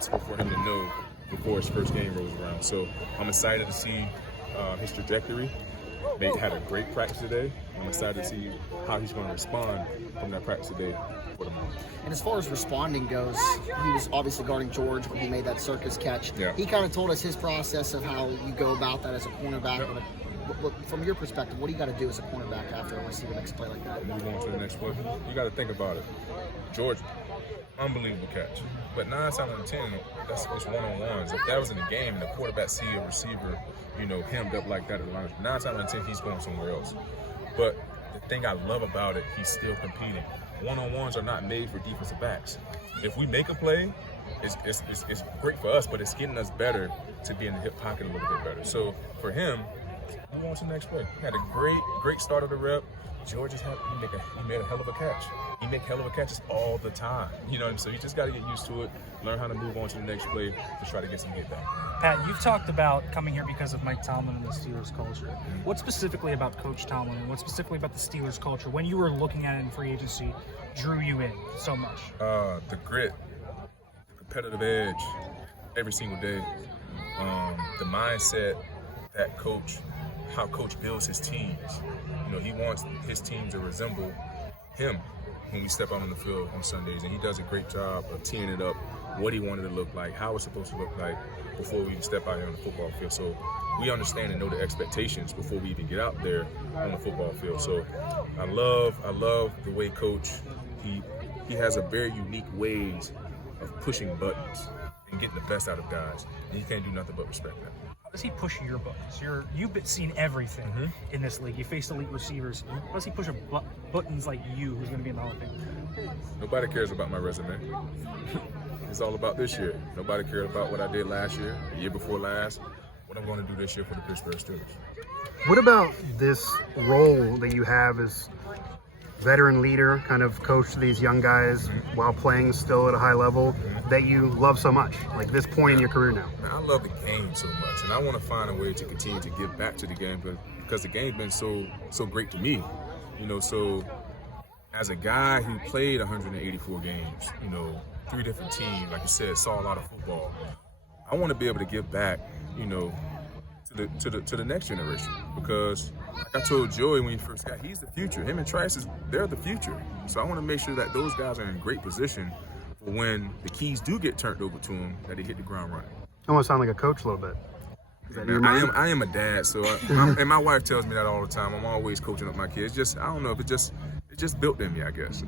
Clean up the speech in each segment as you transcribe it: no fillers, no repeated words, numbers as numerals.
impossible for him to know before his first game rolls around. So I'm excited to see his trajectory. They had a great practice today. I'm excited to see how he's going to respond from that practice today for the moment. And as far as responding goes, he was obviously guarding George when he made that circus catch. Yeah. He kind of told us his process of how you go about that as a cornerback. Yeah. From your perspective, what do you got to do as a cornerback after a receiver makes a play like that? Move on to the next play. You got to think about it. George, unbelievable catch. But 9 times out of 10, that's just one-on-ones. If that was in the game and the quarterback see a receiver, hemmed up like that at the line, 9 times out of 10, he's going somewhere else. But the thing I love about it, he's still competing. One-on-ones are not made for defensive backs. If we make a play, it's great for us, but it's getting us better to be in the hip pocket a little bit better. So for him, move on to the next play. He had a great start of the rep. George he made a hell of a catch. He make hell of a catches all the time. So you just got to get used to it, learn how to move on to the next play to try to get some get back. Pat, you've talked about coming here because of Mike Tomlin and the Steelers culture. Mm-hmm. What specifically about Coach Tomlin and what specifically about the Steelers culture, when you were looking at it in free agency, drew you in so much? The grit, the competitive edge, every single day. The mindset that how coach builds his teams. He wants his team to resemble him when we step out on the field on Sundays, and he does a great job of teeing it up, what he wanted to look like, how it's supposed to look like before we even step out here on the football field. So we understand and know the expectations before we even get out there on the football field. So I love the way Coach, he has a very unique ways of pushing buttons and getting the best out of guys, and you can't do nothing but respect that. How does he push your buttons? You've seen everything in this league. You faced elite receivers. How does he push buttons like you, who's going to be in the Hall of Fame? Nobody cares about my resume. It's all about this year. Nobody cared about what I did last year, the year before last, what I'm going to do this year for the Pittsburgh Steelers. What about this role that you have as veteran leader, kind of coach to these young guys while playing still at a high level that you love so much, like this point in your career now? Man, I love the game so much, and I want to find a way to continue to give back to the game, because the game's been so great to me. So as a guy who played 184 games, 3 different teams, like you said, saw a lot of football, I want to be able to give back, to the next generation, because like I told Joey when he first got, he's the future. Him and Trice, they're the future. So I want to make sure that those guys are in great position for when the keys do get turned over to them, that they hit the ground running. I almost sound like a coach a little bit. Man, I am a dad, so and my wife tells me that all the time. I'm always coaching up my kids. Just I don't know if it just built in me, I guess.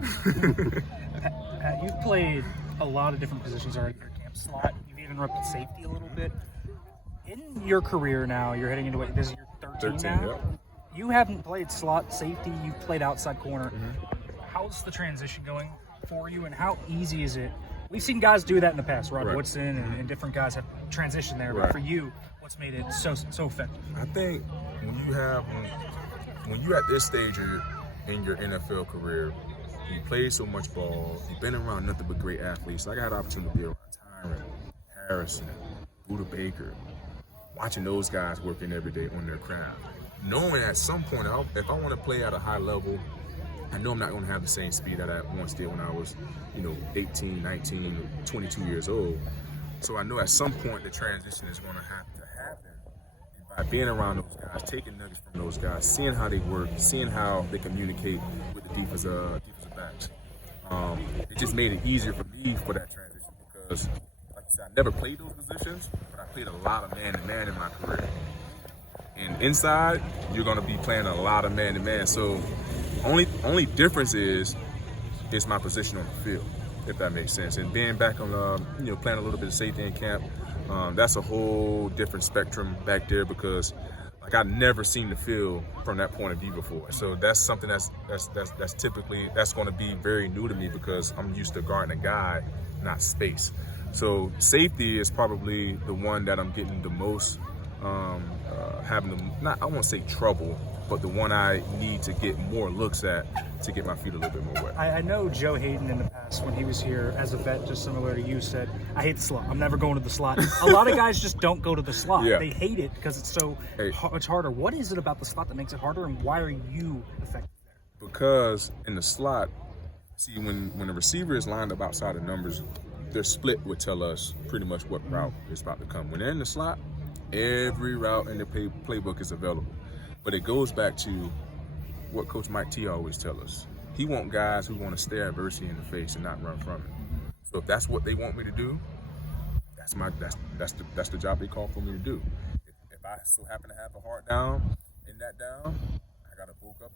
Pat, you've played a lot of different positions already. Your camp slot. You've even repped at safety a little bit. In your career now, you're heading into this is your 13 now. Yep. You haven't played slot safety. You've played outside corner. How's the transition going for you, and how easy is it? We've seen guys do that in the past. Rob Woodson and different guys have transitioned there. But for you, what's made it so effective? I think when you're at this stage in your NFL career, you played so much ball, you've been around nothing but great athletes. Like I had the opportunity to be around Tyron, Harrison, Buda Baker, watching those guys working every day on their craft. Knowing at some point, if I want to play at a high level, I know I'm not going to have the same speed that I once did when I was, 18, 19, 22 years old. So I know at some point the transition is going to have to happen. And by being around those guys, taking nuggets from those guys, seeing how they work, seeing how they communicate with the defensive backs, it just made it easier for me for that transition, because, like I said, I never played those positions, but I played a lot of man-to-man in my career. And inside, you're going to be playing a lot of man-to-man. So only difference is my position on the field, if that makes sense. And being back on, playing a little bit of safety in camp, that's a whole different spectrum back there, because like I've never seen the field from that point of view before. So that's something that's typically going to be very new to me, because I'm used to guarding a guy, not space. So safety is probably the one that I'm getting the most. I won't say trouble, but the one I need to get more looks at to get my feet a little bit more wet. I know Joe Hayden in the past, when he was here as a vet, just similar to you, said, I hate the slot. I'm never going to the slot. A lot of guys just don't go to the slot. Yeah. They hate it because it's so much harder. What is it about the slot that makes it harder, and why are you effective there? Because in the slot, see, when the receiver is lined up outside of numbers, their split would tell us pretty much what route is about to come. When they're in the slot, every route in the playbook is available. But it goes back to what Coach Mike T always tells us. He wants guys who want to stare adversity in the face and not run from it. So if that's what they want me to do, that's the job they call for me to do. If I so happen to have a hard down in that down, I gotta bulk up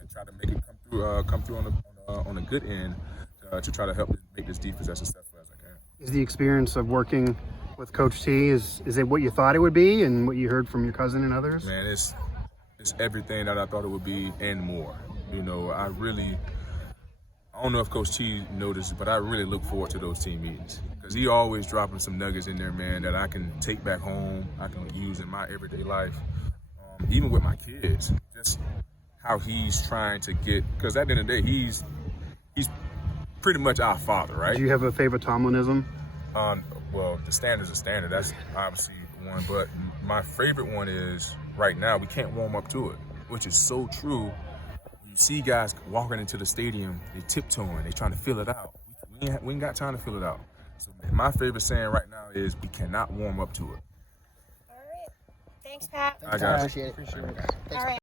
and try to make it come through on a good end to try to help make this defense as successful as I can. Is the experience of working with Coach T, is it what you thought it would be and what you heard from your cousin and others? Man, it's everything that I thought it would be and more. You know, I don't know if Coach T noticed, but I really look forward to those team meetings because he always dropping some nuggets in there, man, that I can take back home, I can use in my everyday life, even with my kids. Just how he's trying to get, because at the end of the day, he's pretty much our father, right? Do you have a favorite Tomlinism? Well, the standard's a standard. That's obviously one, but my favorite one is right now we can't warm up to it, which is so true. You see guys walking into the stadium, they tiptoeing, they trying to fill it out. We ain't got time to fill it out. So my favorite saying right now is we cannot warm up to it. All right. Thanks, Pat. I got it. Appreciate it. All right.